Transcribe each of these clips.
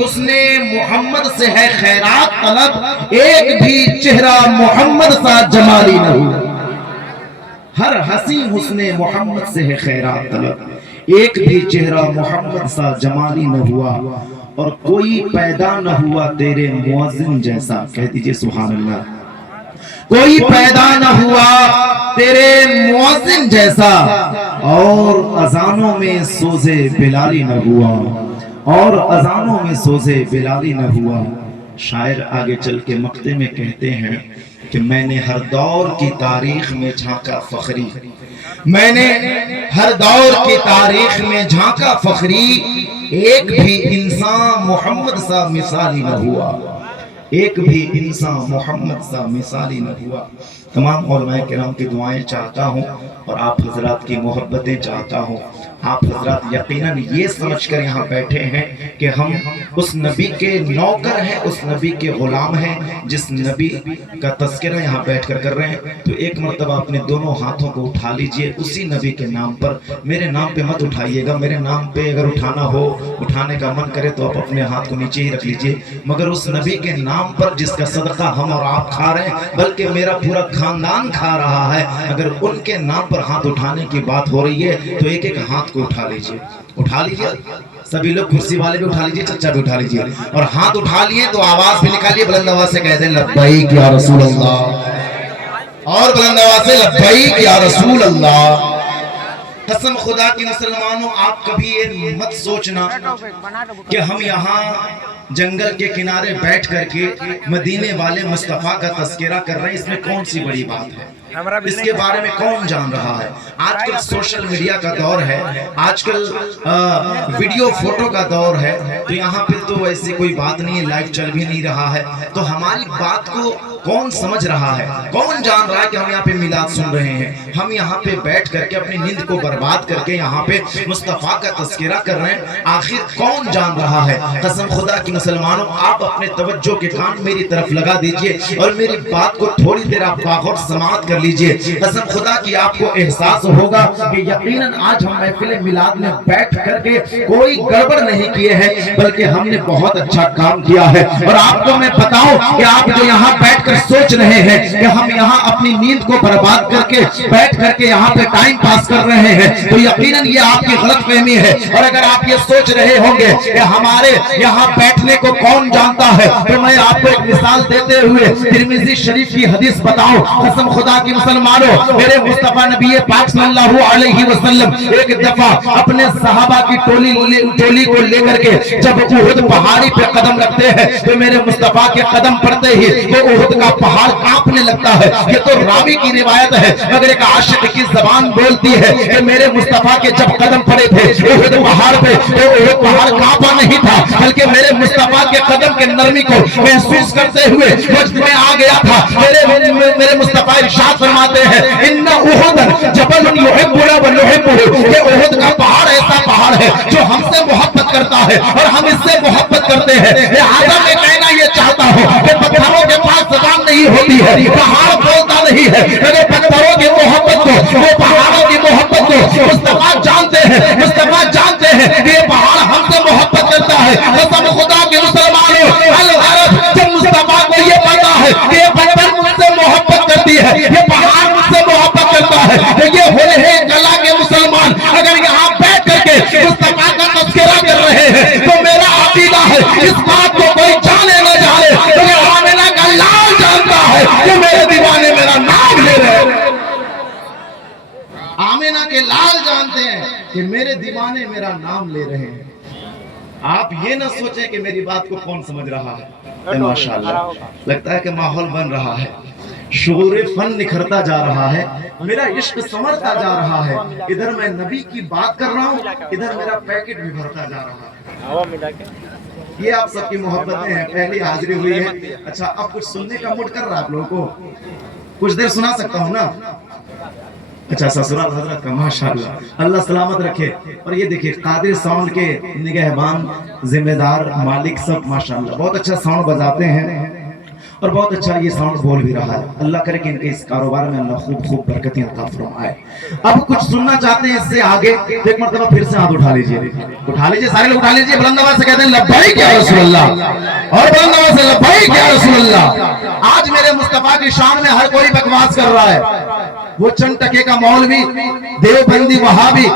حسن محمد سے ہے خیرات طلب، ایک بھی چہرہ محمد سا جمالی نہ ہوا۔ ہر ہنسی حسن محمد سے ہے خیرات طلب، ایک بھی چہرہ محمد سا جمالی نہ ہوا، اور کوئی پیدا نہ ہوا تیرے مؤذن جیسا۔ کہہ دیجئے سبحان اللہ۔ کوئی پیدا نہ ہوا تیرے مؤذن جیسا، اور اذانوں میں سوزے بلالی نہ ہوا، اور اذانوں میں سوزے بلالی نہ ہوا۔ شاعر آگے چل کے مقطع میں کہتے ہیں کہ میں نے ہر دور کی تاریخ میں جھانکا فخری، میں نے ہر دور کی تاریخ میں جھانکا فخری، ایک بھی انسان محمد سا مثالی نہ ہوا، ایک بھی انسان محمد سا مثالی نہ ہوا۔ تمام علماء کرام کی دعائیں چاہتا ہوں اور آپ حضرات کی محبتیں چاہتا ہوں۔ آپ حضرات یقیناً یہ سمجھ کر یہاں بیٹھے ہیں کہ ہم اس نبی کے نوکر ہیں، اس نبی کے غلام ہیں جس نبی کا تذکرہ یہاں بیٹھ کر کر رہے ہیں۔ تو ایک مرتبہ اپنے دونوں ہاتھوں کو اٹھا لیجئے اسی نبی کے نام پر، میرے نام پہ مت اٹھائیے گا، میرے نام پہ اگر اٹھانا ہو، اٹھانے کا من کرے تو آپ اپنے ہاتھ کو نیچے ہی رکھ لیجئے، مگر اس نبی کے نام پر جس کا صدقہ ہم اور آپ کھا رہے ہیں، بلکہ میرا پورا خاندان کھا رہا ہے، اگر ان کے نام پر ہاتھ اٹھانے کی بات ہو رہی ہے تو ایک ایک ہاتھ کو اٹھا لیجئے، اٹھا لیجئے سبھی لوگ، کرسی والے بھی اٹھا لیجئے، چچا بھی اٹھا لیجئے، اور ہاتھ اٹھا لیے تو آواز بھی نکالیے، بلند آواز سے کہہ دیں لبیک یا رسول اللہ، اور بلند آواز سے لبیک یا رسول اللہ۔ قسم خدا کی مسلمانوں، آپ کبھی یہ مت سوچنا کہ ہم یہاں جنگل کے کنارے بیٹھ کر کے مدینے والے مصطفیٰ کا تذکرہ کر رہے ہیں، اس میں کون سی بڑی بات ہے، اس کے بارے میں کون جان رہا ہے۔ آج کل سوشل میڈیا کا دور ہے، آج کل ویڈیو فوٹو کا دور ہے، تو یہاں پہ تو ایسی کوئی بات نہیں ہے، لائیو چل بھی نہیں رہا ہے، تو ہماری بات کو کون سمجھ رہا ہے، کون جان رہا ہے کہ ہم یہاں پہ میلاد سن رہے ہیں۔ ہم یہاں پہ بیٹھ کر کے اپنی نیند کو برباد کر کے یہاں پہ مصطفیٰ کا تذکرہ کر رہے ہیں، آخر کون جان رہا ہے۔ قسم خدا کی مسلمانوں، آپ اپنے توجہ کے کان میری طرف لگا دیجئے اور میری بات کو تھوڑی دیر آپ باغور سماعت کر لیجئے۔ قسم خدا کی آپ کو احساس ہوگا کہ یقیناً آج ہم محفل میلاد میں بیٹھ کر کے کوئی گڑبڑ نہیں کیے ہیں، بلکہ ہم نے بہت اچھا کام کیا ہے۔ اور آپ کو میں بتاؤں کہ آپ جو یہاں بیٹھ کر سوچ رہے ہیں کہ ہم یہاں اپنی نیند کو برباد کر کے بیٹھ کر کے یہاں پہ ٹائم پاس کر رہے ہیں، تو یقیناً یہ آپ کی غلط فہمی ہے۔ اور اگر آپ یہ سوچ رہے ہوں گے کہ ہمارے یہاں بیٹھنے کو کون جانتا ہے، تو میں آپ کو ایک مثال دیتے ہوئے ترمذی شریف کی حدیث بتاؤں۔ قسم خدا کی مسلمانوں، میرے مصطفیٰ نبی پاک صلی اللہ علیہ وسلم ایک دفعہ اپنے صحابہ کی ٹولی کو لے کر کے جب احد پہاڑی پہ قدم رکھتے ہیں تو میرے مصطفیٰ کے قدم پڑتے ہی وہ احد کا پہاڑ کانپنے لگتا ہے۔ یہ تو راوی کی روایت ہے، مگر ایک عاشق کی زبان بولتی ہے کہ میرے مصطفیٰ کے جب قدم پڑے تھے احد پہاڑ پہ تو احد پہاڑ کانپا نہیں تھا، بلکہ میرے مصطفیٰ کے قدم کے نرمی کو محسوس کرتے ہوئے وجد میں آ گیا تھا۔ میرے مصطفیٰ ارشاد فرماتے ہیں ان احد جبل یحبنا ونحبہ، یہ احد کا پہاڑ ایسا پہاڑ ہے جو ہم سے محبت کرتا ہے اور ہم اس سے محبت کرتے ہیں۔ لہٰذا میں کہنا یہ چاہتا ہوں کہ پتھروں کے پاس زبان نہیں ہوتی ہے، پہاڑ بولتا نہیں ہے، میرے پتھروں کی محبت کو، وہ پہاڑوں کی محبت کو مصطفیٰ جانتے ہیں، مصطفیٰ جانتے ہیں کہ یہ پہاڑ ہم سے محبت کرتا ہے۔ قسم خدا کے مسلمانوں، الغرض جب مصطفیٰ کو یہ پتا ہے کہ یہ پتھر مجھ سے محبت کرتی ہے، یہ پہاڑ مجھ سے محبت کرتا ہے، تو یہ ہوئے گلا کے مسلمان اگر یہاں بیٹھ کر کے مصطفیٰ کا تذکرہ کر رہے ہیں تو میرا عقیدہ ہے اس بات کو کوئی جانے نہ جانے تو یہ آمنہ کا لال جانتا ہے کہ میرے دیوانے میرا نام لے رہے ہیں۔ آمنہ کے لال جانتے ہیں کہ میرے دیوانے میرا نام لے رہے ہیں۔ آپ یہ نہ سوچیں کہ میری بات کو کون سمجھ رہا ہے۔ ماشاءاللہ لگتا ہے کہ ماحول بن رہا ہے، شعور فن نکھرتا جا رہا ہے، میرا عشق سمرتا جا رہا ہے، ادھر میں نبی کی بات کر رہا ہوں، ادھر میرا پیکٹ بھی بھرتا جا رہا ہے۔ یہ آپ سب کی محبتیں ہیں، پہلی حاضری ہوئی ہے۔ اچھا اب کچھ سننے کا موڈ کر رہا ہے آپ لوگوں کو، کچھ دیر سنا سکتا ہوں نا؟ اچھا سسرال حضرت کا ماشاءاللہ اللہ سلامت رکھے۔ اور یہ دیکھیں قادر ساؤنڈ کے نگہبان ذمہ دار مالک سب ماشاءاللہ بہت اچھا ساؤنڈ بجاتے ہیں، اور بہت اچھا یہ ساؤنڈ بول بھی رہا ہے. اللہ کرے کہ ان کے اس کاروبار میں اللہ خوب خوب برکتیں عطا فرمائے. اب کچھ سننا چاہتے ہیں اس سے آگے تو ایک مرتبہ پھر سے ہاتھ اٹھا لیجئے سارے لوگ اٹھا لیجئے. بلند آواز سے کہتے ہیں لبیک یا رسول اللہ, اور بلند آواز سے لبیک یا رسول اللہ. آج میرے مصطفیٰ کی شان میں ہر کوئی بکواس کر رہا ہے. وہ چند ٹکے کا مولوی دیوبندی وہابی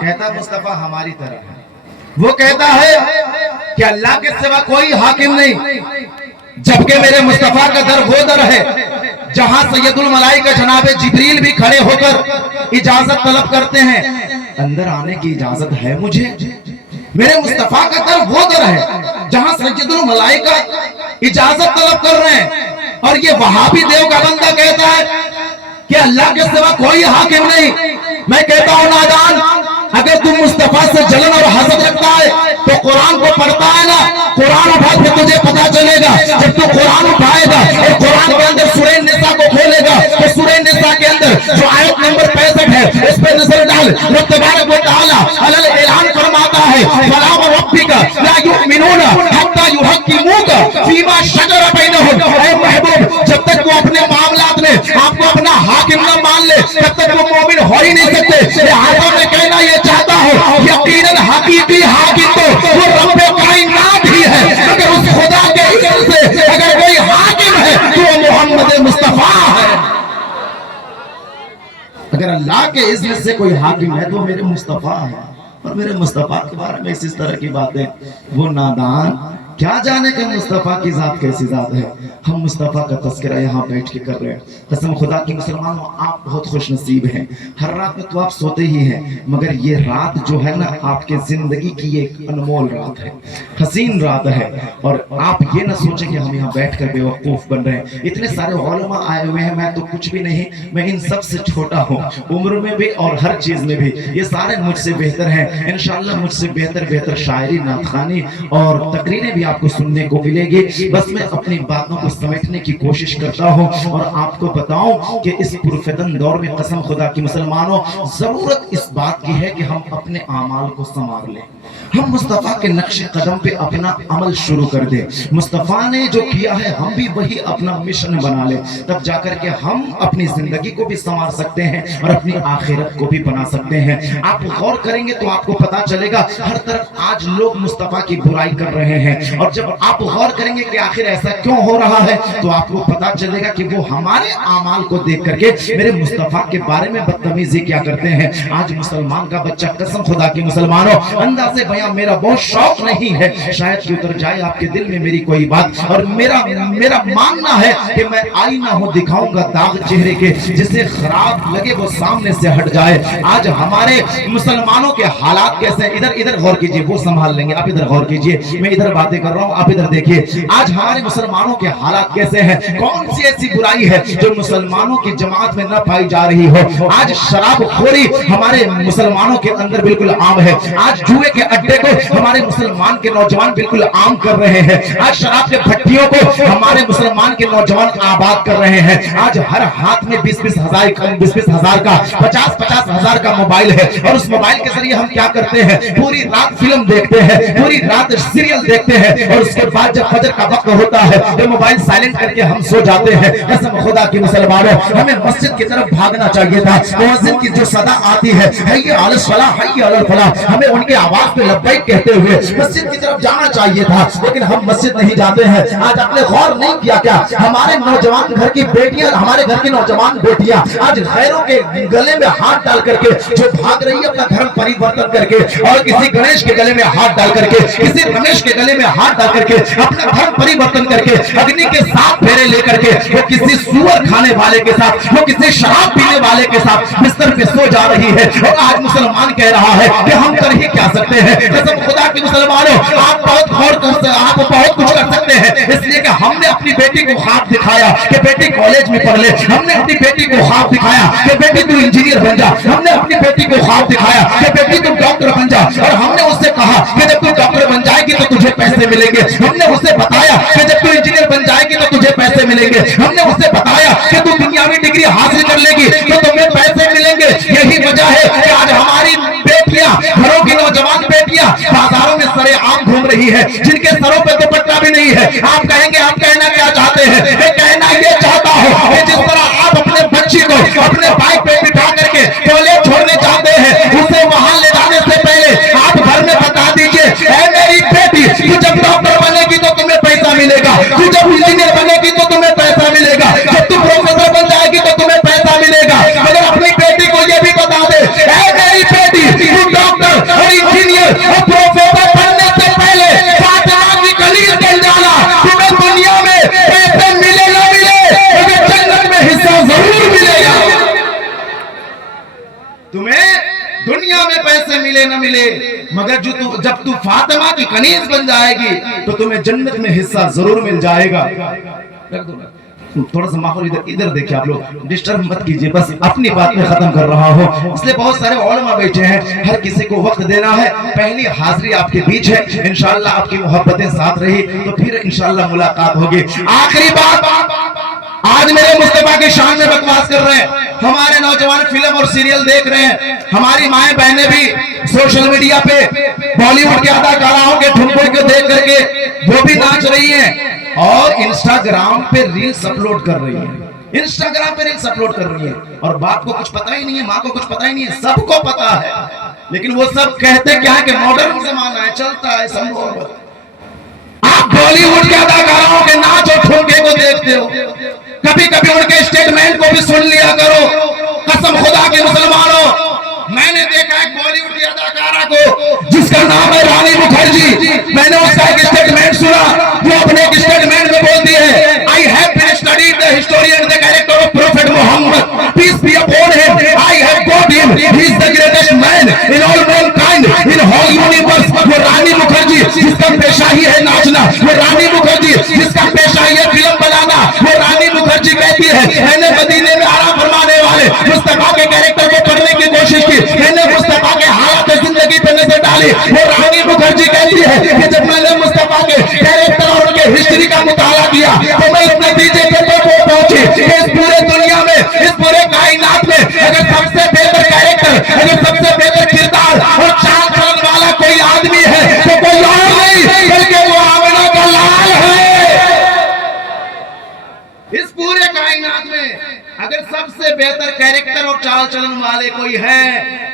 کہتا مصطفیٰ ہماری طرح ہے. وہ کہتا ہے کہ اللہ کے سوا کوئی حاکم نہیں, جبکہ میرے مصطفیٰ کا در وہ در ہے جہاں سید الملائکہ جناب جبریل بھی کھڑے ہو کر اجازت طلب کرتے ہیں, اندر آنے کی اجازت ہے مجھے. میرے مصطفیٰ کا در وہ در ہے جہاں سید الملائکہ اجازت طلب کر رہے ہیں, اور یہ وہابی دیو کا بندہ کہتا ہے کہ اللہ کے سوا کوئی حاکم نہیں. میں کہتا ہوں نادان, اگر تم مصطفیٰ سے جلن اور حسد رکھتا ہے تو قرآن کو پڑھتا ہے نا, قرآن اٹھا کے تجھے پتا چلے گا. جب تو قرآن اٹھائے گا اور قرآن کے اندر سورہ نساء کو کھولے گا تو سورہ نساء کے اندر جو آیت نمبر 65 ہے اس پہ نظر ڈال. رب تبارک و تعالی علل اعلان فرماتا ہے فلا وربک لا یؤمنون حتی یحکموک فیما شجر بینہم. اے محبوب, جب تک وہ اپنے معاملات میں آپ کو اپنا حاکم نہ مان لے تب تک وہ مومن ہو ہی نہیں سکتے. لہذا میں کہنا یہ چاہتا ہوں, یقیناً حقیقی حاکم تو وہ رب کائنات ہی ہے, مگر اس خدا کے اذن سے اگر کوئی حاکم ہے تو وہ محمد مصطفیٰ ہے. اگر اللہ کے اذن سے کوئی حاکم ہے تو میرے مصطفیٰ ہے. اور میرے مصطفیٰ کے بارے میں اس طرح کی باتیں وہ نادان کیا جانے کہ مصطفیٰ کی ذات کیسی ذات ہے. ہم مصطفیٰ کا تذکرہ یہاں بیٹھ کے کر رہے ہیں. قسم خدا کی مسلمانوں, آپ بہت خوش نصیب ہیں. ہر رات میں تو آپ سوتے ہی ہیں, مگر یہ رات جو ہے نا آپ کے زندگی کی ایک انمول رات ہے, حسین رات ہے. اور آپ یہ نہ سوچیں کہ ہم یہاں بیٹھ کر بے وقوف بن رہے ہیں. اتنے سارے علماء آئے ہوئے ہیں, میں تو کچھ بھی نہیں, میں ان سب سے چھوٹا ہوں عمر میں بھی اور ہر چیز میں بھی. یہ سارے مجھ سے بہتر ہیں انشاءاللہ. مجھ سے بہتر شاعری, نعت خوانی اور تقریریں بھی آپ کو سننے کو ملے گی. بس میں اپنی باتوں کو سمیٹنے کی کوشش کرتا ہوں اور آپ کو بتاؤں کہ اس پرفتن دور میں قسم خدا کی مسلمانوں ضرورت اس بات کی ہے کہ ہم اپنے اعمال کو سنوار لیں. ہم مصطفیٰ کے نقش قدم پہ اپنا عمل شروع کر دیں. مصطفیٰ نے جو کیا ہے ہم بھی وہی اپنا مشن بنا لیں, تب جا کر کے ہم اپنی زندگی کو بھی سنوار سکتے ہیں اور اپنی آخرت کو بھی بنا سکتے ہیں. آپ غور کریں گے تو آپ کو پتا چلے گا ہر طرف آج لوگ مصطفیٰ کی برائی کر رہے ہیں, اور جب آپ غور کریں گے کہ آخر ایسا کیوں ہو رہا ہے تو آپ کو پتا چلے گا کہ وہ ہمارے اعمال کو دیکھ کر کے میرے مصطفیٰ کے بارے میں بدتمیزی کیا کرتے ہیں. آج مسلمان کا بچہ قسم خدا کی مسلمانوں اندازے بیان میرا بہت شوق نہیں ہے, شاید کہ اتر جائے آپ کے دل میں میری کوئی بات, اور میرا ماننا ہے کہ میں آئینہ ہوں دکھاؤں گا داغ چہرے کے, جسے خراب لگے وہ سامنے سے ہٹ جائے. آج ہمارے مسلمانوں کے حالات کیسے ہیں, ادھر غور کیجئے, وہ سنبھال لیں گے, آپ ادھر غور کیجئے, میں ادھر باتیں کر رہا ہوں آپ ادھر دیکھیے. آج ہمارے مسلمانوں کے حالات کیسے ہیں, کون سی ایسی برائی ہے جو مسلمانوں کی جماعت میں نہ پائی جا رہی ہو. آج شراب خوری ہمارے مسلمانوں کے اندر بالکل عام ہے. آج جوئے کے اڈے کو ہمارے مسلمان کے نوجوان بالکل عام کر رہے ہیں. آج شراب کے بھٹیوں کو ہمارے مسلمان کے نوجوان آباد کر رہے ہیں. آج ہر ہاتھ میں 20-20 ہزار کا 50-50 ہزار کا موبائل ہے, اور اس موبائل کے ذریعے ہم کیا کرتے ہیں, پوری رات فلم دیکھتے ہیں, پوری رات سیریل دیکھتے ہیں, اور اس کے بعد جب فجر کا وقت ہوتا ہے تو موبائل سائلنٹ کر کے ہم سو جاتے ہیں. قسم خدا کی مسلمانوں ہمیں مسجد کی طرف بھاگنا چاہیے تھا. مؤذن کی جو صدا آتی ہے حی علی الصلاۃ حی علی الفلاح, ہمیں ان کے آواز پہ لبیک کہتے ہوئے مسجد کی طرف جانا چاہیے تھا, لیکن ہم مسجد نہیں جاتے ہیں. آج آپ نے غور نہیں کیا کیا ہمارے نوجوان گھر کی بیٹیاں, ہمارے گھر کی نوجوان بیٹیاں آج غیروں کے گلے میں ہاتھ ڈال کر کے جو بھاگ رہی ہے اپنا دھرم پریورتن کر کے, اور کسی گنیش کے گلے میں ہاتھ ڈال کر کے, کسی رمیش کے گلے میں ہاتھ ڈال کر کے اپنا دھرم پریورتن کر کے اگنی کے 7 پھیرے لے کر کے وہ کسی سور کھانے والے کے ساتھ, وہ کسی شراب پینے والے کے ساتھ بستر پہ سو جا رہی ہے. اور آج مسلمان کہہ رہا ہے کہ ہم کر ہی کیا سکتے ہیں. قسم خدا کی مسلمانوں آپ بہت کچھ کر سکتے ہیں, اس لیے کہ ہم نے اپنی بیٹی کو خواب دکھایا کہ بیٹی کالج میں پڑھ لے, ہم نے اپنی بیٹی کو خواب دکھایا کہ بیٹی تو انجینئر بن جا, ہم نے اپنی بیٹی کو خواب دکھایا کہ بیٹی تم ڈاکٹر بن جا, اور ہم نے اس سے کہا کہ جب تو ڈاکٹر بن جائے گی تو تجھے پیسے ملیں گے. ہم نے اسے بتایا کہ جب تو انجینئر بن جائے گی تو تجھے پیسے ملیں گے. ہم نے اسے بتایا کہ تو دنیاوی ڈگری حاصل کر لے گی تو تمہیں پیسے ملیں گے. یہی وجہ ہے کہ آج ہماری بیٹیاں, گھروں کی نوجوان بیٹیاں بازاروں میں سرے عام گھوم رہی ہے, جن کے سروں پہ دوپٹہ لگتا بھی نہیں ہے. آپ کہیں گے آپ کہنا کیا چاہتے ہیں؟ میں کہنا یہ چاہتا ہوں کہ جس طرح آپ اپنے بچی کو اپنے بائک پہ بٹھا کر کے ٹولے چھوڑنے چاہتے ہیں، اسے وہاں لے جانے سے پہلے آپ گھر میں بتا دیجئے اے میری بیٹی تو جب ڈاکٹر بنے گی تو تمہیں پیسہ ملے گا، تو جب انجینئر بنے گی تو تمہیں پیسہ ملے گا، جب تو پروفیسر بن جائے گی تو تمہیں پیسہ ملے گا. مگر اپنی بیٹی کو یہ بھی بتا دے اے میری بیٹی تو ڈاکٹر اور انجینئر اور پروفیسر بننے سے پہلے فاطمہ کی کنیز بن جانا. تمہیں دنیا میں پیسے ملے نہ ملے مگر جنت میں حصہ ضرور ملے گا. تمہیں دنیا میں پیسے ملے نہ ملے مگر جب تو فاطمہ کی کنیز بن جائے گی تو تمہیں جنت میں حصہ ضرور مل جائے گا. تھوڑا سا ماحول ادھر دیکھیں، آپ لوگ ڈسٹرب مت کیجئے، بس اپنی بات میں ختم کر رہا ہوں. اس لئے بہت سارے علماء بیٹھے ہیں، ہر کسی کو وقت دینا ہے. پہلی حاضری آپ کے بیچ ہے، انشاءاللہ آپ کی محبتیں ساتھ رہی تو پھر انشاءاللہ ملاقات ہوگی. آخری بات، آج میرے مصطفیٰ کی شان میں بکواس کر رہے ہیں. ہمارے نوجوان فلم اور سیریل دیکھ رہے ہیں، ہماری مائیں بہنیں بھی سوشل میڈیا پہ بالی ووڈ کے اداکاراؤں کے ٹھمکوں کو دیکھ کر کے وہ بھی ناچ رہی ہیں اور انسٹاگرام پہ ریلز اپلوڈ کر رہی ہیں. انسٹاگرام پہ ریلز اپلوڈ کر رہی ہیں اور باپ کو کچھ پتہ ہی نہیں ہے، ماں کو کچھ پتہ ہی نہیں ہے، سب کو پتہ ہے. لیکن وہ سب کہتے کیا ہے کہ ماڈرن زمانہ ہے، چلتا ہے سب محبت. آپ بالی ووڈ کے اداکاراؤں کے ناچ اور ٹھمکے کو دیکھتے ہو، کبھی کبھی ان کے اسٹیٹمنٹ کو بھی سن لیا کرو. قسم خدا کے مسلمانوں، میں نے دیکھا ایک بالی ووڈ کی اداکارہ کو جس کا نام ہے رانی مکھرجی، میں نے اس کا ایک اسٹیٹمنٹ سنا. وہ اپنے ایک اسٹیٹمنٹ میں بولتی ہے I have been studied the history and the character of Prophet Muhammad, peace be upon him. I have got him. He is the greatest man in all mankind, in whole universe. وہ رانی مکھرجی جس کا پیشہ ہی ہے ناچنا، وہ رانی مکھرجی جس کا پیشہ ہی ہے فلم بنانا، وہ رانی مکھرجی کہتی ہے میں نے مدینے میں آرام فرمانے والے مصطفیٰ کے کیریکٹر کو پڑھنے کی کوشش کی، میں نے مصطفیٰ کے حالات زندگی پہ نظر ڈالی. وہ رانی مکھرجی کہتی ہے کہ جب میں نے مصطفیٰ کے کیریکٹر اور ان کے ہسٹری کا مطالعہ کیا تو میں اس نتیجے پہ پہنچی کہ اس پورے دنیا میں، اس پورے کائنات میں اگر سب سے بہتر کیریکٹر، اگر سب سے بہتر کردار اور چال چلن والا کوئی آدمی ہے تو کوئی اور نہیں بلکہ وہ آمنہ کا لال ہے. اس پورے کائنات میں اگر سب سے بہتر کیریکٹر اور چال چلن والے کوئی ہے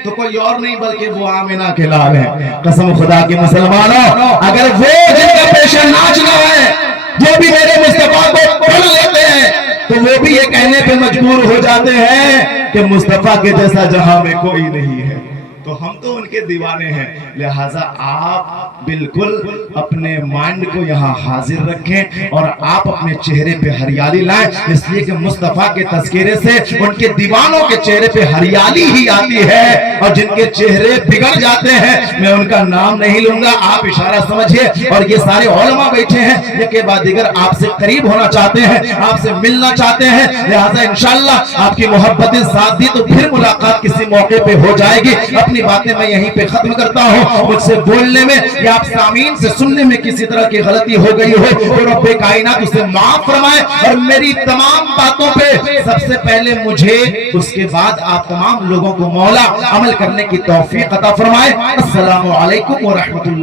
تو کوئی اور نہیں بلکہ وہ آمنہ کے لال ہے. قسم خدا کے مسلمانوں، اگر وہ جن کا پیشہ ناچنا ہے جو بھی میرے مصطفیٰ کو پڑھ لیتے ہیں تو وہ بھی یہ کہنے پہ مجبور ہو جاتے ہیں کہ مصطفیٰ کے جیسا جہاں میں کوئی نہیں ہے. تو ہم تو ان کے دیوانے ہیں. لہٰذا آپ بالکل اپنے مائنڈ کو یہاں حاضر رکھیں اور آپ اپنے چہرے پہ ہریالی لائیں، اس لیے کہ مصطفیٰ کے تذکرے سے ان کے دیوانوں کے چہرے پہ ہریالی ہی آتی ہے اور جن کے چہرے بگڑ جاتے ہیں میں ان کا نام نہیں لوں گا. آپ اشارہ سمجھیے. اور یہ سارے علماء بیٹھے ہیں یہ کہ بعد دیگر آپ سے قریب ہونا چاہتے ہیں، آپ سے ملنا چاہتے ہیں. لہٰذا انشاءاللہ آپ کی محبتیں ساتھ دی تو پھر ملاقات کسی موقع پہ ہو جائے گی. اپنی باتیں میں یہیں پہ ختم کرتا ہوں. مجھ سے بولنے میں یا آپ سامعین سے سننے میں کسی طرح کی غلطی ہو گئی ہو تو رب کائنات اسے معاف فرمائے اور میری تمام باتوں پہ سب سے پہلے مجھے، اس کے بعد آپ تمام لوگوں کو مولا عمل کرنے کی توفیق عطا فرمائے. السلام علیکم ورحمۃ اللہ.